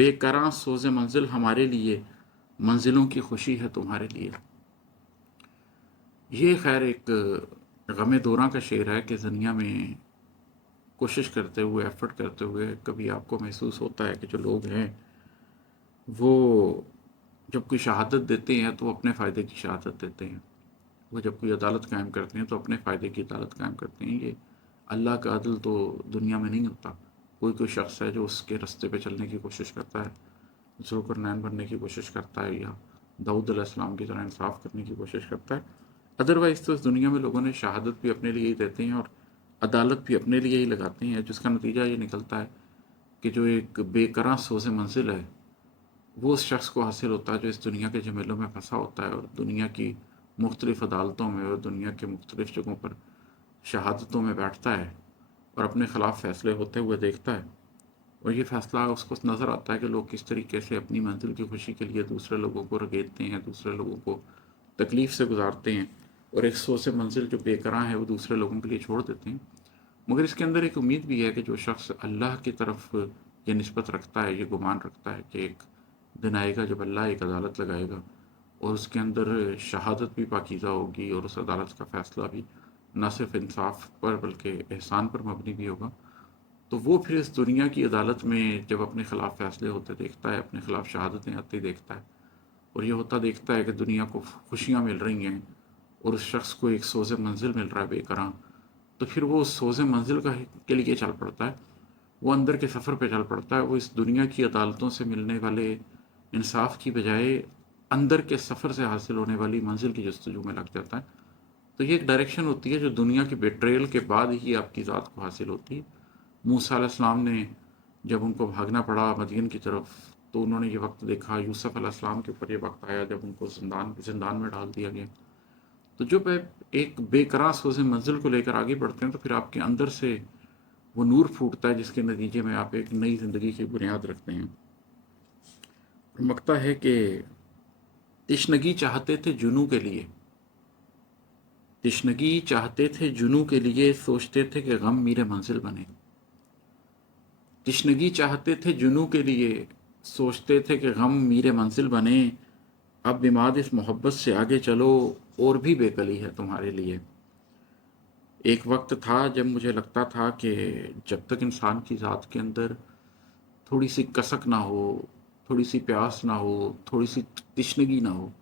बेकरां सोज़ मंजिल हमारे लिए, मंजिलों की खुशी है तुम्हारे लिए। ये खैर एक गम दौरां का शेर है कि दुनिया में कोशिश करते हुए, एफर्ट करते हुए कभी आपको महसूस होता है कि जो लोग हैं वो जब कोई शहादत देते हैं तो वो अपने फ़ायदे की शहादत देते हैं। वो जब कोई अदालत कायम करते हैं तो अपने फ़ायदे की अदालत कायम करते हैं। ये अल्लाह का अदल तो दुनिया में नहीं होता। कोई शख्स है जो उसके रास्ते पे चलने की कोशिश करता है, ज़ुल्क़रनैन बनने की कोशिश करता है, या दाऊद अलैहिस्सलाम की तरह इंसाफ करने की कोशिश करता है। अदरवाइज़ तो इस दुनिया में लोगों ने शहादत भी अपने लिए ही देते हैं और अदालत भी अपने लिए ही लगाते हैं, जिसका नतीजा ये निकलता है कि जो एक बेकरां सोज़ मंजिल है वो उस शख्स को हासिल होता है जो इस दुनिया के झमेलों में फंसा होता है और दुनिया की मुख्तलिफ़ अदालतों में और दुनिया के मुख्तलिफ़ जगहों पर शहादतों में बैठता है और अपने ख़िलाफ़ फ़ैसले होते हुए देखता है। और ये फ़ैसला उसको नज़र आता है कि लोग किस तरीके से अपनी मंजिल की खुशी के लिए दूसरे लोगों को रगेदते हैं, दूसरे लोगों को तकलीफ़ से गुजारते हैं और एक सोच से मंजिल जो बेकरां है वो दूसरे लोगों के लिए छोड़ देते हैं। मगर इसके अंदर एक उम्मीद भी है कि जो शख्स अल्लाह की तरफ ये निस्बत रखता है, ये गुमान रखता है कि एक दिन आएगा जब अल्लाह एक अदालत लगाएगा और उसके अंदर शहादत भी पाकीज़ा होगी और उस अदालत का फ़ैसला भी ना सिर्फ इंसाफ पर बल्कि एहसान पर मबनी भी होगा। तो वो फिर इस दुनिया की अदालत में जब अपने ख़िलाफ़ फ़ैसले होते देखता है, अपने ख़िलाफ़ शहादतें आती देखता है और ये होता देखता है कि दुनिया को खुशियाँ मिल रही हैं और उस शख्स को एक सोज़ मंजिल मिल रहा है बेकरां, तो फिर वो उस सोज़ मंजिल के लिए चल पड़ता है। वो अंदर के सफ़र पे चल पड़ता है। वो इस दुनिया की अदालतों से मिलने वाले इंसाफ की बजाय अंदर के सफ़र से हासिल होने वाली मंजिल की जस्तजू में लग जाता है। तो ये एक डायरेक्शन होती है जो दुनिया की बेट्रेयल के बाद ही आपकी ज़ात को हासिल होती है। मूसा अलैहिस्सलाम ने जब उनको भागना पड़ा मदियन की तरफ, तो उन्होंने ये वक्त देखा। यूसुफ अलैहिस्सलाम के ऊपर ये वक्त आया जब उनको ज़िंदान में डाल दिया गया। तो जब आप एक बेकरार सोज़ मंजिल को लेकर आगे बढ़ते हैं तो फिर आपके अंदर से वो नूर फूटता है जिसके नतीजे में आप एक नई ज़िंदगी की बुनियाद रखते हैं। मकता है कि तिश्नगी चाहते थे जुनू के लिए, तिश्नगी चाहते थे जुनू के लिए, सोचते थे कि गम मीरे मंजिल बने। तिश्नगी चाहते थे जुनू के लिए, सोचते थे कि गम मीरे मंजिल बने। अब बिमाद इस मोहब्बत से आगे चलो, और भी बेकली है तुम्हारे लिए। एक वक्त था जब मुझे लगता था कि जब तक इंसान की ज़ात के अंदर थोड़ी सी कसक ना हो, थोड़ी सी प्यास ना हो, थोड़ी सी तिश्नगी ना हो,